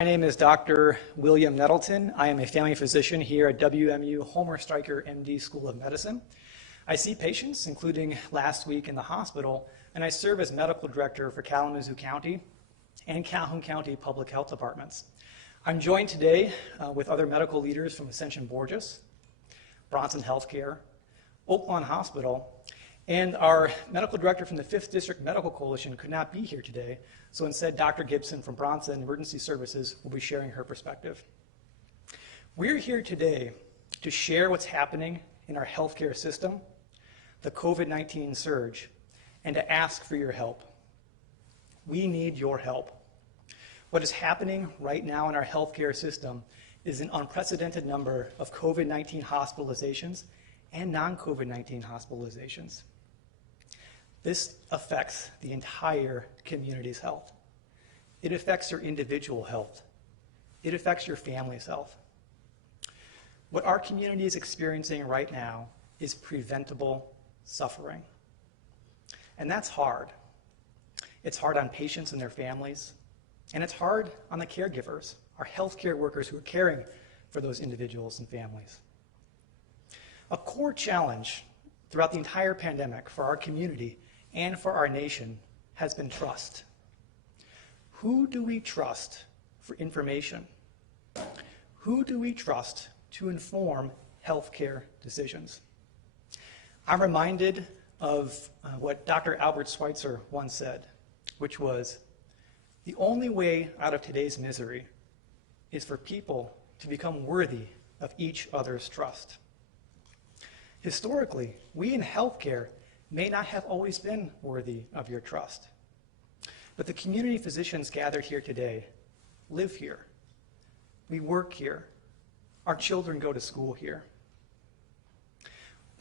My name is Dr. William Nettleton. I am a family physician here at WMU Homer Stryker MD School of Medicine. I see patients, including last week in the hospital, and I serve as medical director for Kalamazoo County and Calhoun County Public Health Departments. I'm joined today with other medical leaders from Ascension Borgess, Bronson Healthcare, Oaklawn Hospital, and our medical director from the 5th District Medical Coalition could not be here today, so instead Dr. Gibson from Bronson Emergency Services will be sharing her perspective. We're here today to share what's happening in our healthcare system, the COVID-19 surge, and to ask for your help. We need your help. What is happening right now in our healthcare system is an unprecedented number of COVID-19 hospitalizations and non-COVID-19 hospitalizations. This affects the entire community's health. It affects your individual health. It affects your family's health. What our community is experiencing right now is preventable suffering. And that's hard. It's hard on patients and their families, and it's hard on the caregivers, our healthcare workers who are caring for those individuals and families. A core challenge throughout the entire pandemic for our community and for our nation has been trust. Who do we trust for information? Who do we trust to inform healthcare decisions? I'm reminded of what Dr. Albert Schweitzer once said, which was, the only way out of today's misery is for people to become worthy of each other's trust. Historically, we in healthcare may not have always been worthy of your trust. But the community physicians gathered here today live here. We work here. Our children go to school here.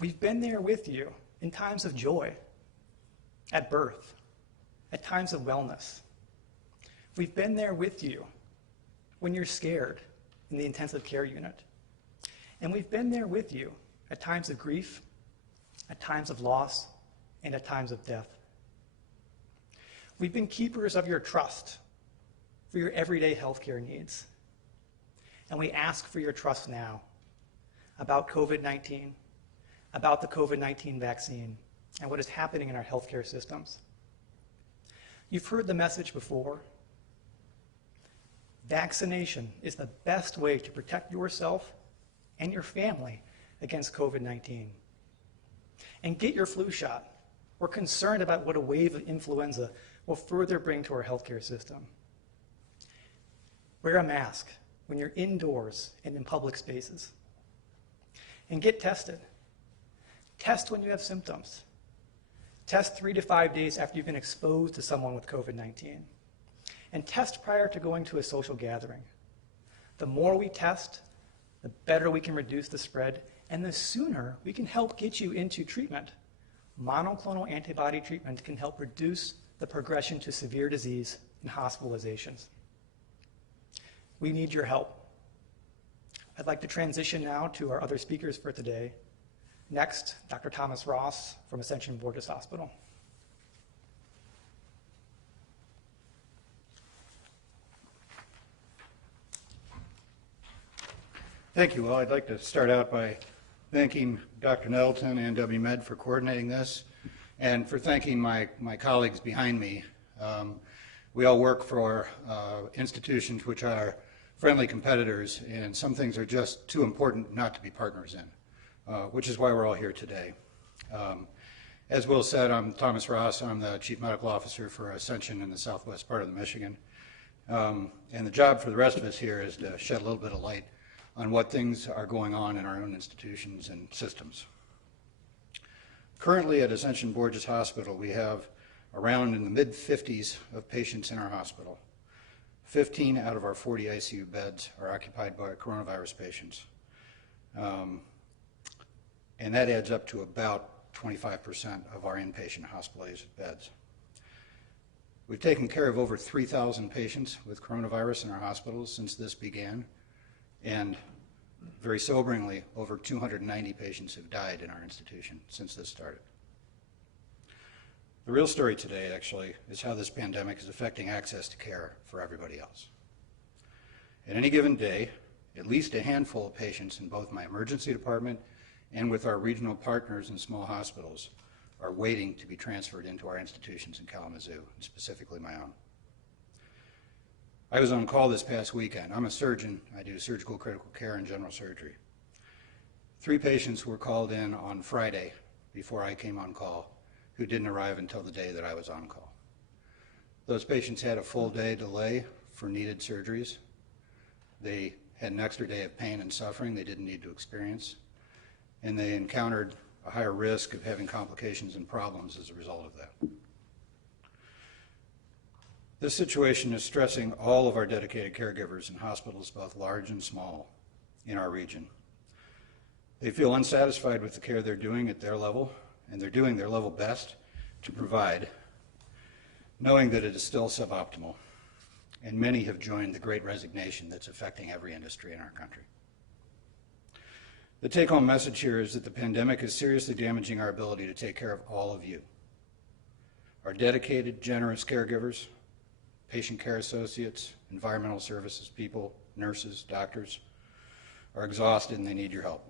We've been there with you in times of joy, at birth, at times of wellness. We've been there with you when you're scared in the intensive care unit. And we've been there with you at times of grief, at times of loss, and at times of death. We've been keepers of your trust for your everyday healthcare needs. And we ask for your trust now about COVID-19, about the COVID-19 vaccine, and what is happening in our healthcare systems. You've heard the message before. Vaccination is the best way to protect yourself and your family against COVID-19. And get your flu shot. We're concerned about what a wave of influenza will further bring to our healthcare system. Wear a mask when you're indoors and in public spaces. And get tested. Test when you have symptoms. Test 3 to 5 days after you've been exposed to someone with COVID-19. And test prior to going to a social gathering. The more we test, the better we can reduce the spread, and the sooner we can help get you into treatment. Monoclonal antibody treatment can help reduce the progression to severe disease and hospitalizations. We need your help. I'd like to transition now to our other speakers for today. Next, Dr. Thomas Ross from Ascension Borgess Hospital. Thank you. Well, I'd like to start out by thanking Dr. Nettleton and WMed for coordinating this, and for thanking my colleagues behind me. We all work for institutions which are friendly competitors, and some things are just too important not to be partners in, which is why we're all here today. As Will said, I'm Thomas Ross. I'm the Chief Medical Officer for Ascension in the southwest part of Michigan. And the job for the rest of us here is to shed a little bit of light on what things are going on in our own institutions and systems. Currently at Ascension Borgess Hospital, we have around in the mid-50s of patients in our hospital. 15 out of our 40 ICU beds are occupied by coronavirus patients. And that adds up to about 25% of our inpatient hospitalized beds. We've taken care of over 3,000 patients with coronavirus in our hospitals since this began. And very soberingly, over 290 patients have died in our institution since this started. The real story today, actually, is how this pandemic is affecting access to care for everybody else. At any given day, at least a handful of patients in both my emergency department and with our regional partners in small hospitals are waiting to be transferred into our institutions in Kalamazoo, and specifically my own. I was on call this past weekend. I'm a surgeon. I do surgical critical care and general surgery. 3 patients were called in on Friday before I came on call who didn't arrive until the day that I was on call. Those patients had a full day delay for needed surgeries. They had an extra day of pain and suffering they didn't need to experience, and they encountered a higher risk of having complications and problems as a result of that. This situation is stressing all of our dedicated caregivers in hospitals, both large and small, in our region. They feel unsatisfied with the care they're doing at their level, and they're doing their level best to provide, knowing that it is still suboptimal, and many have joined the great resignation that's affecting every industry in our country. The take-home message here is that the pandemic is seriously damaging our ability to take care of all of you. Our dedicated, generous caregivers, patient care associates, environmental services people, nurses, doctors, are exhausted and they need your help.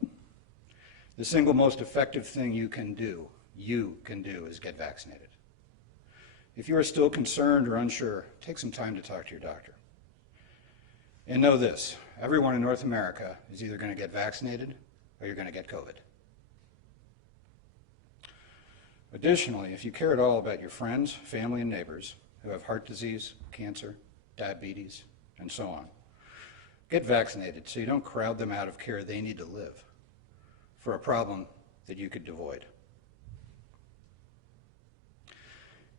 The single most effective thing you can do is get vaccinated. If you are still concerned or unsure, take some time to talk to your doctor. And know this, everyone in North America is either going to get vaccinated or you're going to get COVID. Additionally, if you care at all about your friends, family, and neighbors who have heart disease, cancer, diabetes, and so on, get vaccinated so you don't crowd them out of care they need to live for a problem that you could avoid.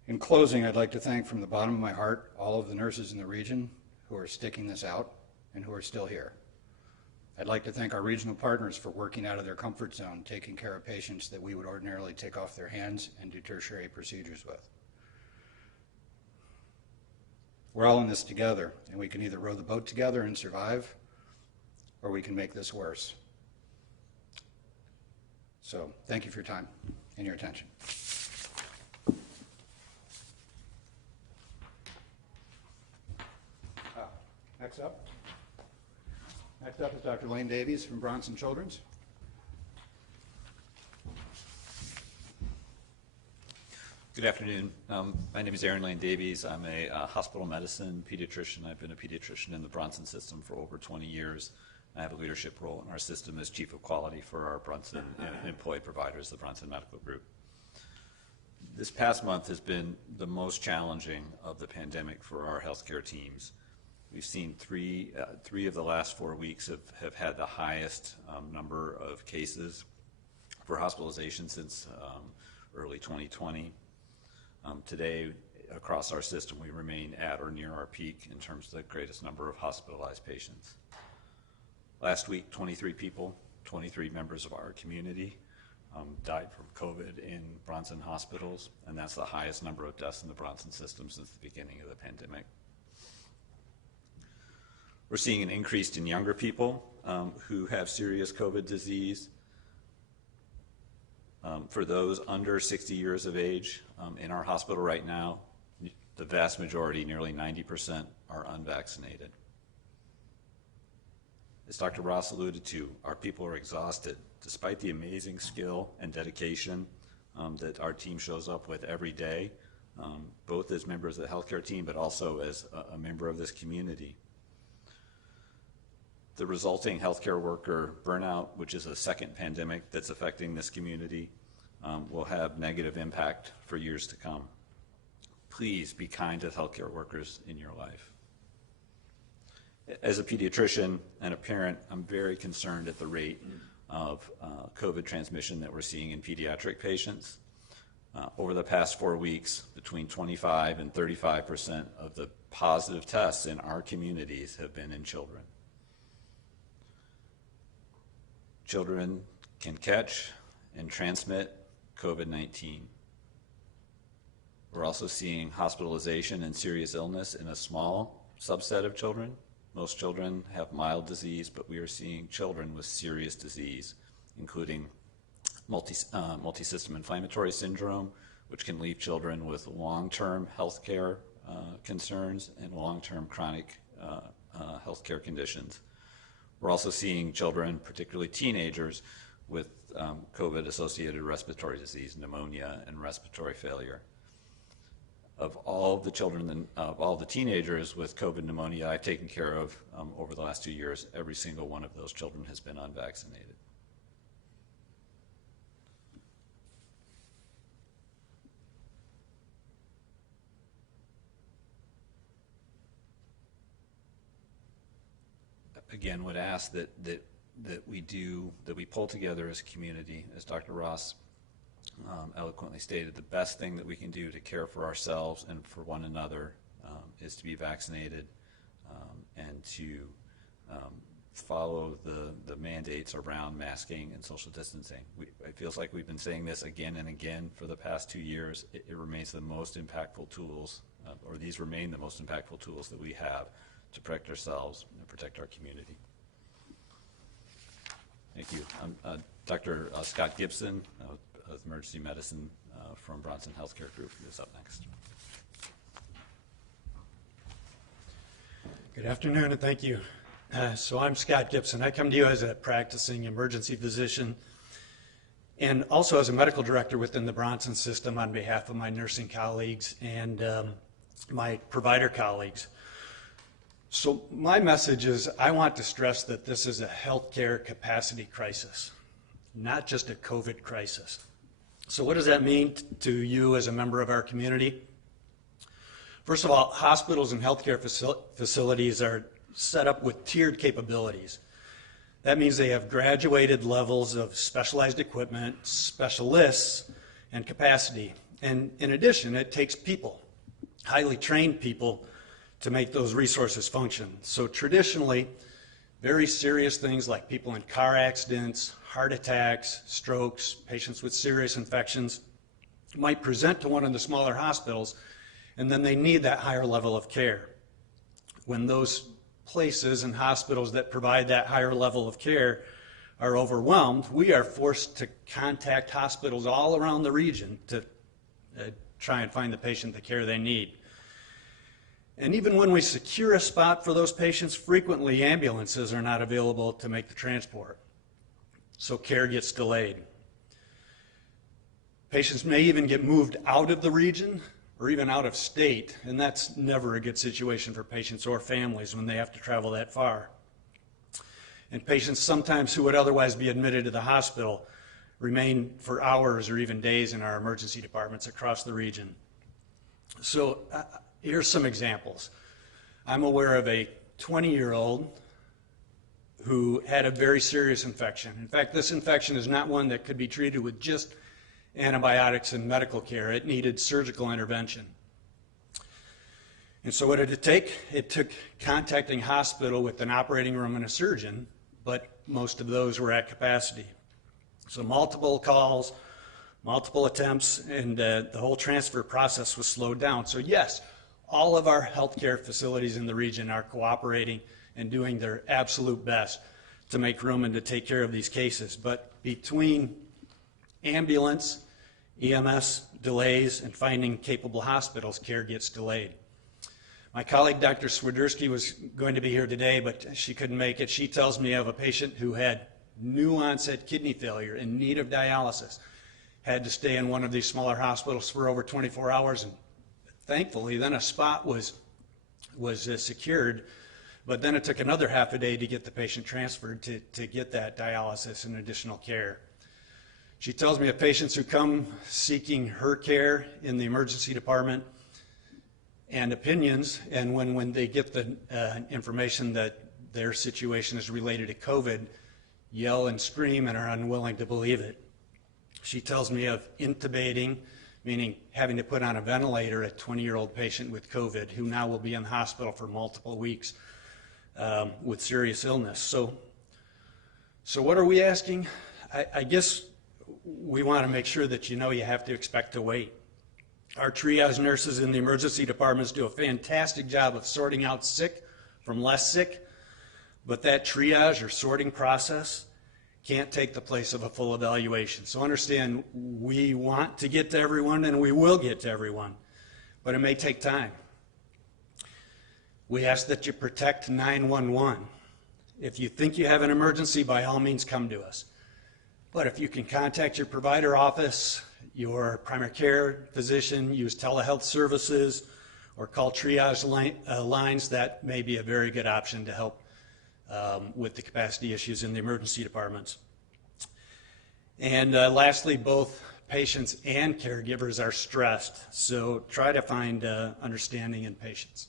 In closing, I'd like to thank from the bottom of my heart all of the nurses in the region who are sticking this out and who are still here. I'd like to thank our regional partners for working out of their comfort zone, taking care of patients that we would ordinarily take off their hands and do tertiary procedures with. We're all in this together, and we can either row the boat together and survive, or we can make this worse. So, thank you for your time and your attention. Next up is Dr. Lane Davies from Bronson Children's. Good afternoon. My name is Aaron Lane Davies. I'm a hospital medicine pediatrician. I've been a pediatrician in the Bronson system for over 20 years. I have a leadership role in our system as chief of quality for our Bronson employed providers, the Bronson Medical Group. This past month has been the most challenging of the pandemic for our healthcare teams. We've seen three of the last 4 weeks have had the highest number of cases for hospitalization since early 2020. Today, across our system, we remain at or near our peak in terms of the greatest number of hospitalized patients. Last week, 23 people, 23 members of our community died from COVID in Bronson hospitals, and that's the highest number of deaths in the Bronson system since the beginning of the pandemic. We're seeing an increase in younger people who have serious COVID disease. For those under 60 years of age in our hospital right now, the vast majority, nearly 90%, are unvaccinated. As Dr. Ross alluded to, our people are exhausted. Despite the amazing skill and dedication that our team shows up with every day, both as members of the healthcare team, but also as a member of this community. The resulting healthcare worker burnout, which is a second pandemic that's affecting this community, will have negative impact for years to come. Please be kind to healthcare workers in your life. As a pediatrician and a parent, I'm very concerned at the rate of COVID transmission that we're seeing in pediatric patients. Over the past 4 weeks, between 25 and 35% of the positive tests in our communities have been in children. Children can catch and transmit COVID-19. We're also seeing hospitalization and serious illness in a small subset of children. Most children have mild disease, but we are seeing children with serious disease, including multisystem inflammatory syndrome, which can leave children with long-term health care concerns and long-term chronic healthcare conditions. We're also seeing children, particularly teenagers, with COVID-associated respiratory disease, pneumonia, and respiratory failure. Of all the children, of all the teenagers with COVID pneumonia I've taken care of over the last 2 years, every single one of those children has been unvaccinated. Again, would ask that we pull together as a community, as Dr. Ross eloquently stated. The best thing that we can do to care for ourselves and for one another is to be vaccinated and to follow the mandates around masking and social distancing. It feels like we've been saying this again and again for the past 2 years. It remains the most impactful tools, or these remain the most impactful tools that we have to protect ourselves and protect our community. Thank you. Dr. Scott Gibson of Emergency Medicine from Bronson Healthcare Group is up next. Good afternoon and thank you. So I'm Scott Gibson. I come to you as a practicing emergency physician and also as a medical director within the Bronson system on behalf of my nursing colleagues and my provider colleagues. So my message is I want to stress that this is a healthcare capacity crisis, not just a COVID crisis. So what does that mean to you as a member of our community? First of all, hospitals and healthcare facilities are set up with tiered capabilities. That means they have graduated levels of specialized equipment, specialists, and capacity. And in addition, it takes people, highly trained people, to make those resources function. So traditionally, very serious things like people in car accidents, heart attacks, strokes, patients with serious infections might present to one of the smaller hospitals, and then they need that higher level of care. When those places and hospitals that provide that higher level of care are overwhelmed, we are forced to contact hospitals all around the region to try and find the patient the care they need. And even when we secure a spot for those patients, frequently ambulances are not available to make the transport. So care gets delayed. Patients may even get moved out of the region or even out of state, and that's never a good situation for patients or families when they have to travel that far. And patients sometimes who would otherwise be admitted to the hospital remain for hours or even days in our emergency departments across the region. So here's some examples. I'm aware of a 20-year-old who had a very serious infection. In fact, this infection is not one that could be treated with just antibiotics and medical care. It needed surgical intervention. And so what did it take? It took contacting hospital with an operating room and a surgeon, but most of those were at capacity. So multiple calls, multiple attempts, and the whole transfer process was slowed down. So yes, all of our healthcare facilities in the region are cooperating and doing their absolute best to make room and to take care of these cases. But between ambulance, EMS delays, and finding capable hospitals, care gets delayed. My colleague, Dr. Swiderski, was going to be here today, but she couldn't make it. She tells me of a patient who had new onset kidney failure in need of dialysis, had to stay in one of these smaller hospitals for over 24 hours, and thankfully then a spot was secured, but then it took another half a day to get the patient transferred to get that dialysis and additional care. She tells me of patients who come seeking her care in the emergency department and opinions, and when they get the information that their situation is related to COVID, yell and scream and are unwilling to believe it. She tells me of intubating, meaning having to put on a ventilator a 20-year-old patient with COVID who now will be in the hospital for multiple weeks with serious illness. So what are we asking? I guess we want to make sure that you have to expect to wait. Our triage nurses in the emergency departments do a fantastic job of sorting out sick from less sick, but that triage or sorting process can't take the place of a full evaluation. So understand, we want to get to everyone and we will get to everyone, but it may take time. We ask that you protect 911. If you think you have an emergency, by all means come to us. But if you can contact your provider office, your primary care physician, use telehealth services, or call triage lines, that may be a very good option to help with the capacity issues in the emergency departments. And lastly, both patients and caregivers are stressed, so try to find understanding in patients.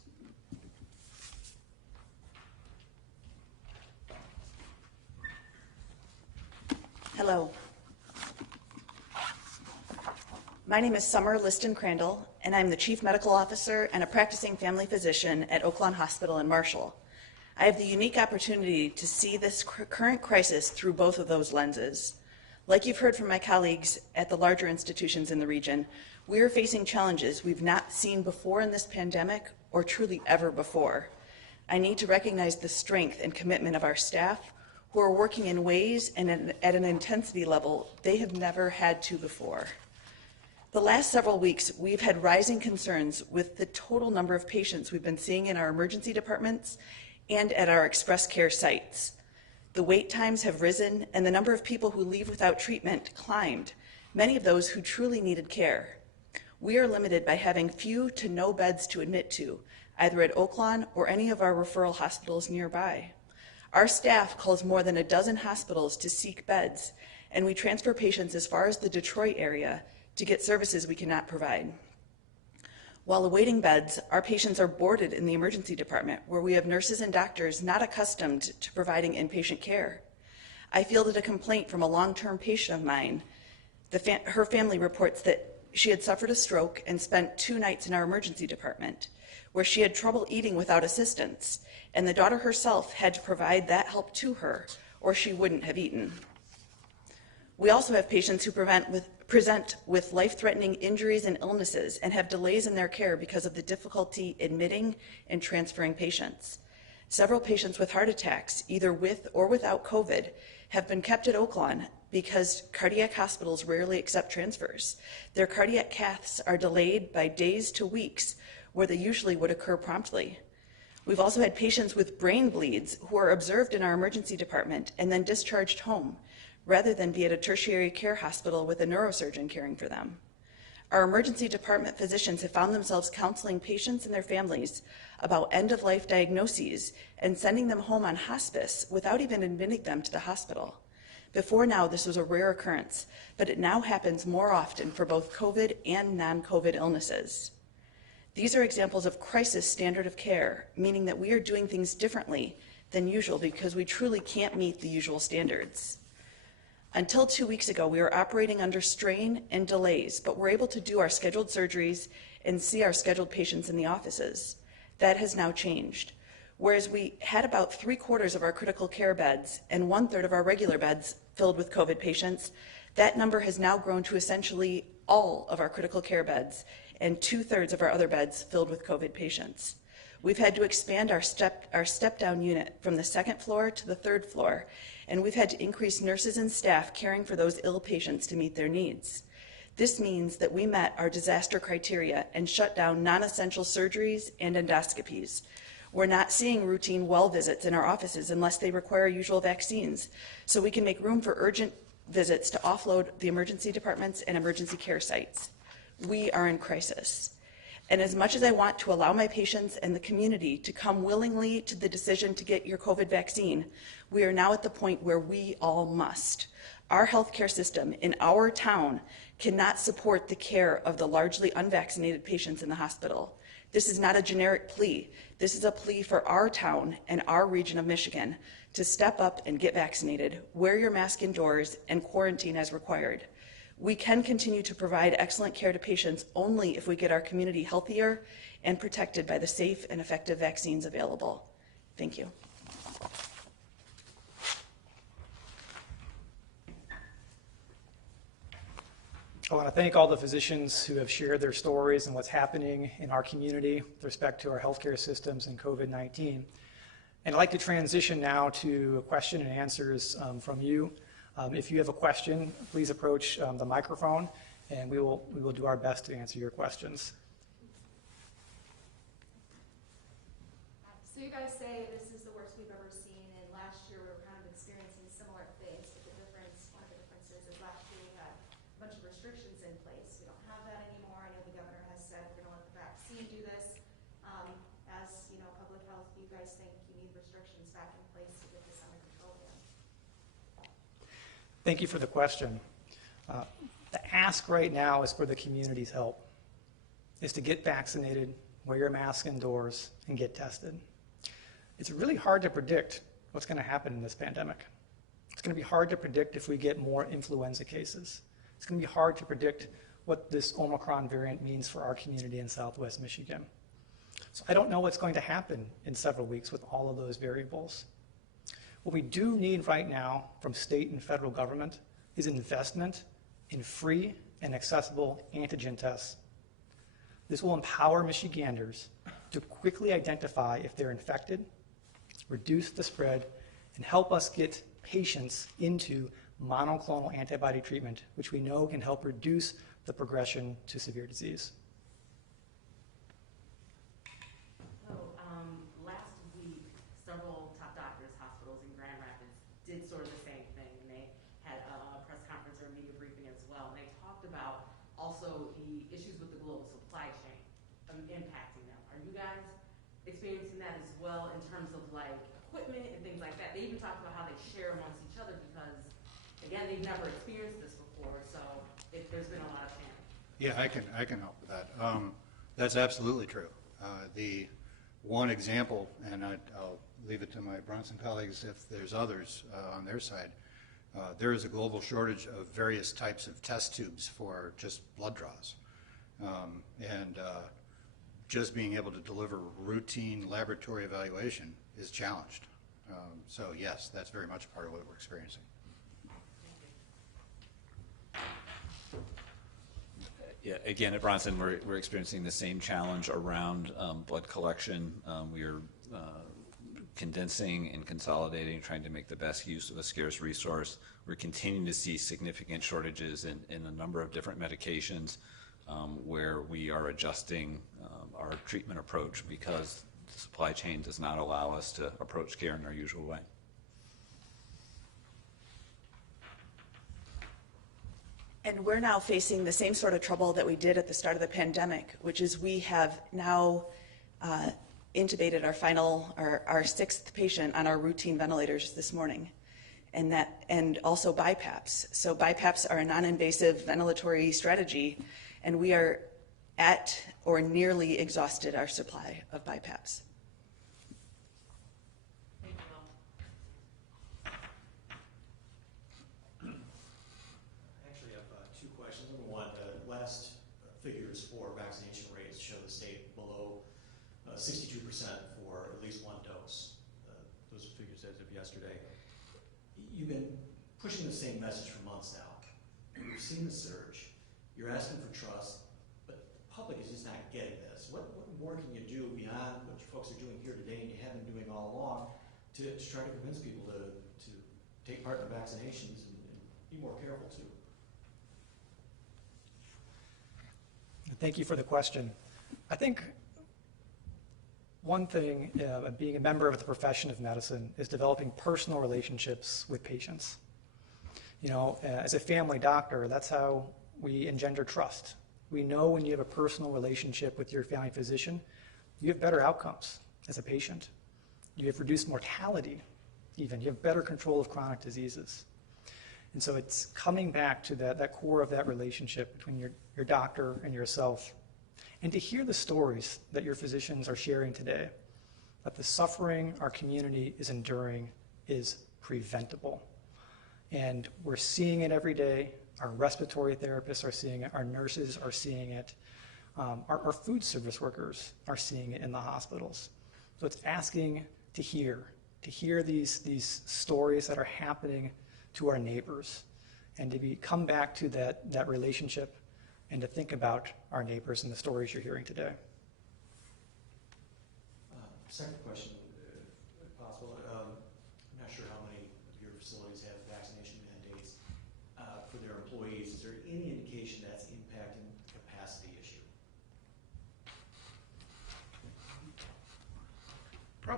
Hello. My name is Summer Liston Crandall, and I'm the Chief Medical Officer and a practicing family physician at Oaklawn Hospital in Marshall. I have the unique opportunity to see this current crisis through both of those lenses. Like you've heard from my colleagues at the larger institutions in the region, we are facing challenges we've not seen before in this pandemic or truly ever before. I need to recognize the strength and commitment of our staff, who are working in ways and at an intensity level they have never had to before. The last several weeks, we've had rising concerns with the total number of patients we've been seeing in our emergency departments and at our express care sites. The wait times have risen and the number of people who leave without treatment climbed, many of those who truly needed care. We are limited by having few to no beds to admit to, either at Oaklawn or any of our referral hospitals nearby. Our staff calls more than a dozen hospitals to seek beds, and we transfer patients as far as the Detroit area to get services we cannot provide. While awaiting beds, our patients are boarded in the emergency department, where we have nurses and doctors not accustomed to providing inpatient care. I fielded a complaint from a long-term patient of mine. Her family reports that she had suffered a stroke and spent 2 nights in our emergency department, where she had trouble eating without assistance, and the daughter herself had to provide that help to her, or she wouldn't have eaten. We also have patients who present with life-threatening injuries and illnesses and have delays in their care because of the difficulty admitting and transferring patients. Several patients with heart attacks, either with or without COVID, have been kept at Oaklawn because cardiac hospitals rarely accept transfers. Their cardiac caths are delayed by days to weeks, where they usually would occur promptly. We've also had patients with brain bleeds who are observed in our emergency department and then discharged home, rather than be at a tertiary care hospital with a neurosurgeon caring for them. Our emergency department physicians have found themselves counseling patients and their families about end-of-life diagnoses and sending them home on hospice without even admitting them to the hospital. Before now, this was a rare occurrence, but it now happens more often for both COVID and non-COVID illnesses. These are examples of crisis standard of care, meaning that we are doing things differently than usual because we truly can't meet the usual standards. Until 2 weeks ago, we were operating under strain and delays, but we're able to do our scheduled surgeries and see our scheduled patients in the offices. That has now changed. Whereas we had about 3/4 of our critical care beds and 1/3 of our regular beds filled with COVID patients, that number has now grown to essentially all of our critical care beds and 2/3 of our other beds filled with COVID patients. We've had to expand our step-down unit from the 2nd floor to the 3rd floor, and we've had to increase nurses and staff caring for those ill patients to meet their needs. This means that we met our disaster criteria and shut down non-essential surgeries and endoscopies. We're not seeing routine well visits in our offices unless they require usual vaccines, so we can make room for urgent visits to offload the emergency departments and emergency care sites. We are in crisis. And as much as I want to allow my patients and the community to come willingly to the decision to get your COVID vaccine, we are now at the point where we all must. Our healthcare system in our town cannot support the care of the largely unvaccinated patients in the hospital. This is not a generic plea. This is a plea for our town and our region of Michigan to step up and get vaccinated, wear your mask indoors, and quarantine as required. We can continue to provide excellent care to patients only if we get our community healthier and protected by the safe and effective vaccines available. Thank you. I want to thank all the physicians who have shared their stories and what's happening in our community with respect to our healthcare systems and COVID-19. And I'd like to transition now to question and answers from you. If you have a question, please approach the microphone, and we will do our best to answer your questions. you guys say this is the worst we've ever seen, and last year we were kind of experiencing similar things, but one of the differences is last year we had a bunch of restrictions in place. We don't have that anymore. I know the governor has said we're going to let the vaccine do this. As you know, public health, do you guys think you need restrictions back in place to get this under control again? Thank you for the question. The ask right now is for the community's help, is to get vaccinated, wear your mask indoors, and get tested. It's really hard to predict what's going to happen in this pandemic. It's going to be hard to predict if we get more influenza cases. It's going to be hard to predict what this Omicron variant means for our community in Southwest Michigan. So I don't know what's going to happen in several weeks with all of those variables. What we do need right now from state and federal government is investment in free and accessible antigen tests. This will empower Michiganders to quickly identify if they're infected, reduce the spread, and help us get patients into monoclonal antibody treatment, which we know can help reduce the progression to severe disease. Last week, several top doctors, hospitals in Grand Rapids did sort of the same thing, and they had a press conference or a media briefing as well, and they talked about also the issues with the global supply chain impacting them. Are you guys experiencing that as well in terms of like equipment and things like that? They even talked about how they share amongst each other because, again, they've never experienced this before, so there's been a lot of change. Yeah, I can help with that. That's absolutely true. The one example, and I'll leave it to my Bronson colleagues if there's others on their side, there is a global shortage of various types of test tubes for just blood draws. Just being able to deliver routine laboratory evaluation is challenged. So yes, that's very much part of what we're experiencing. Yeah, again, at Bronson, we're experiencing the same challenge around blood collection. We are condensing and consolidating, trying to make the best use of a scarce resource. We're continuing to see significant shortages in a number of different medications where we are adjusting our treatment approach because the supply chain does not allow us to approach care in our usual way. And we're now facing the same sort of trouble that we did at the start of the pandemic, which is we have now intubated our sixth patient on our routine ventilators this morning, and also BiPAPs. So BiPAPs are a non-invasive ventilatory strategy, and we are at or nearly exhausted our supply of BiPAPs. Actually, I have two questions. Number one, last figures for vaccination rates show the state below 62% for at least one dose. Those are figures as of yesterday. You've been pushing the same message for months now. You've seen the surge. You're asking for trust, but the public is just not getting this. What more can you do beyond what you folks are doing here today and you have been doing all along to try to convince people to take part in the vaccinations and be more careful too? Thank you for the question. I think one thing, being a member of the profession of medicine, is developing personal relationships with patients. You know, as a family doctor, that's how we engender trust. We know when you have a personal relationship with your family physician, you have better outcomes as a patient. You have reduced mortality even. You have better control of chronic diseases. And so it's coming back to that core of that relationship between your doctor and yourself. And to hear the stories that your physicians are sharing today, that the suffering our community is enduring is preventable. And we're seeing it every day. Our respiratory therapists are seeing it. Our nurses are seeing it. Our food service workers are seeing it in the hospitals. So it's asking to hear these stories that are happening to our neighbors, and to come back to that relationship and to think about our neighbors and the stories you're hearing today. Second question, if possible. I'm not sure how many of your facilities have vaccination mandates for their employees. Is there any indication that's impacting the capacity issue?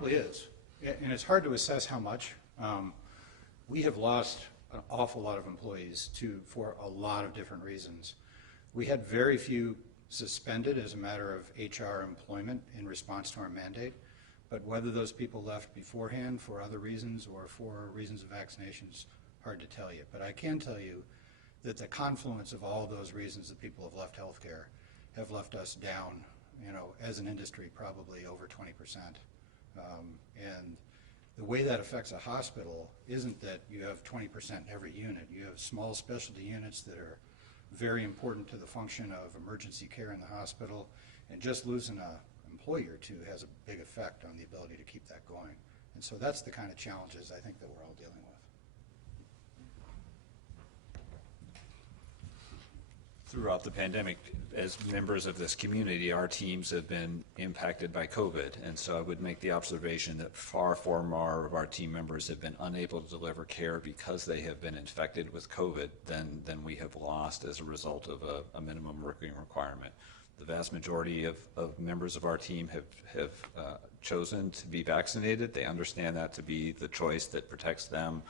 probably is, and it's hard to assess how much. We have lost an awful lot of employees for a lot of different reasons. We had very few suspended as a matter of HR employment in response to our mandate, but whether those people left beforehand for other reasons or for reasons of vaccinations, hard to tell you. But I can tell you that the confluence of all those reasons that people have left healthcare have left us down, as an industry, probably over 20%. And the way that affects a hospital isn't that you have 20% in every unit. You have small specialty units that are very important to the function of emergency care in the hospital, and just losing an employee or two has a big effect on the ability to keep that going. And so that's the kind of challenges I think that we're all dealing with. Throughout the pandemic, as members of this community, our teams have been impacted by COVID. And so I would make the observation that far more of our team members have been unable to deliver care because they have been infected with COVID than we have lost as a result of a minimum working requirement. The vast majority of members of our team have chosen to be vaccinated. They understand that to be the choice that protects them,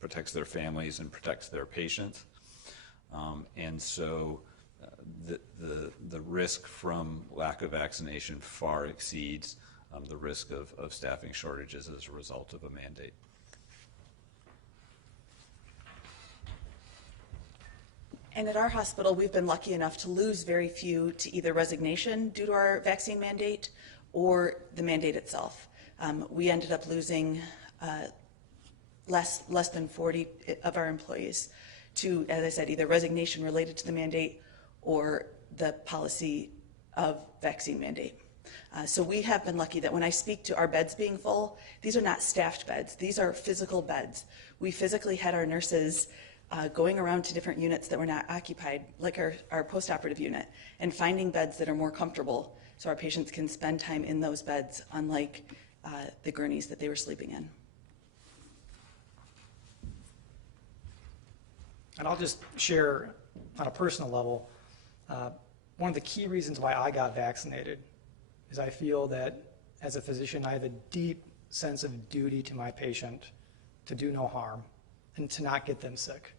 protects their families, and protects their patients. And so the risk from lack of vaccination far exceeds the risk of staffing shortages as a result of a mandate. And at our hospital, we've been lucky enough to lose very few to either resignation due to our vaccine mandate or the mandate itself. We ended up losing less than 40 of our employees to, as I said, either resignation related to the mandate or the policy of vaccine mandate. So we have been lucky that when I speak to our beds being full, these are not staffed beds. These are physical beds. We physically had our nurses going around to different units that were not occupied, like our post-operative unit, and finding beds that are more comfortable so our patients can spend time in those beds, unlike the gurneys that they were sleeping in. And I'll just share on a personal level, one of the key reasons why I got vaccinated is I feel that as a physician, I have a deep sense of duty to my patient to do no harm and to not get them sick.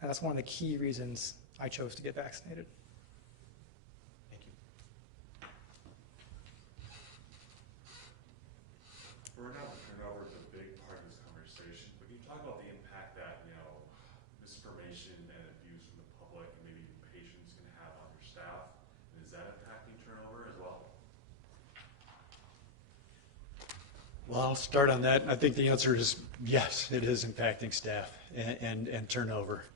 And that's one of the key reasons I chose to get vaccinated. Thank you. Burnout and turnover is a big part of this conversation, but can you talk about the impact that, misinformation and abuse from the public and maybe even patients can have on your staff? And is that impacting turnover as well? Well, I'll start on that. I think the answer is yes, it is impacting staff and turnover.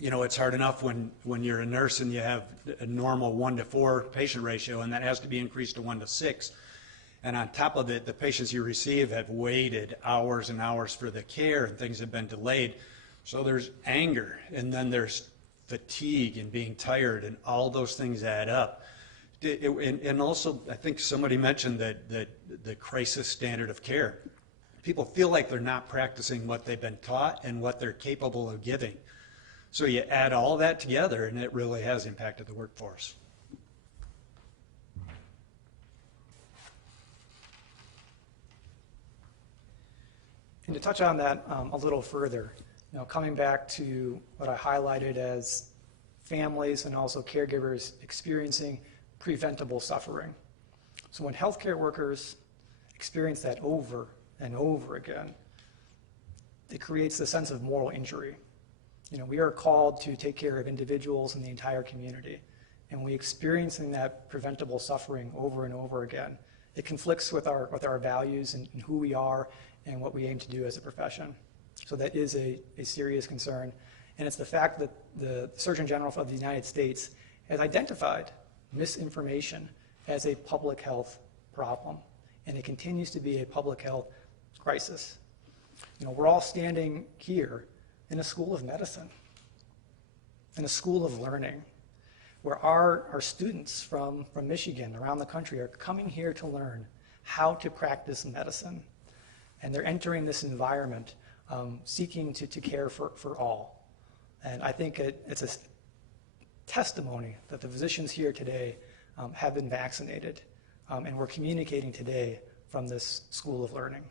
It's hard enough when you're a nurse and you have a normal 1-to-4 patient ratio, and that has to be increased to 1-to-6. And on top of it, the patients you receive have waited hours and hours for the care, and things have been delayed. So there's anger, and then there's fatigue and being tired, and all those things add up. And also, I think somebody mentioned that the crisis standard of care. People feel like they're not practicing what they've been taught and what they're capable of giving. So you add all that together, and it really has impacted the workforce. And to touch on that a little further, coming back to what I highlighted as families and also caregivers experiencing preventable suffering. So when healthcare workers experience that over and over again, it creates a sense of moral injury. We are called to take care of individuals in the entire community, and we experiencing that preventable suffering over and over again. It conflicts with our values and who we are and what we aim to do as a profession. So that is a serious concern, and it's the fact that the Surgeon General of the United States has identified misinformation as a public health problem, and it continues to be a public health crisis. We're all standing here in a school of medicine, in a school of learning, where our students from Michigan, around the country, are coming here to learn how to practice medicine. And they're entering this environment seeking to care for all. And I think it's a testimony that the physicians here today have been vaccinated, and we're communicating today from this school of learning.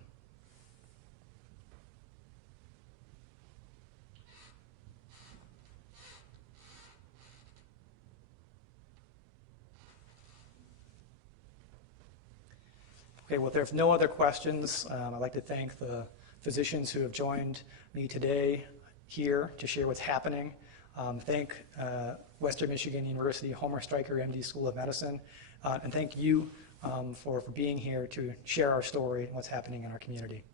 Okay, well, if there's no other questions, I'd like to thank the physicians who have joined me today here to share what's happening. Thank Western Michigan University Homer Stryker MD School of Medicine, and thank you for being here to share our story and what's happening in our community.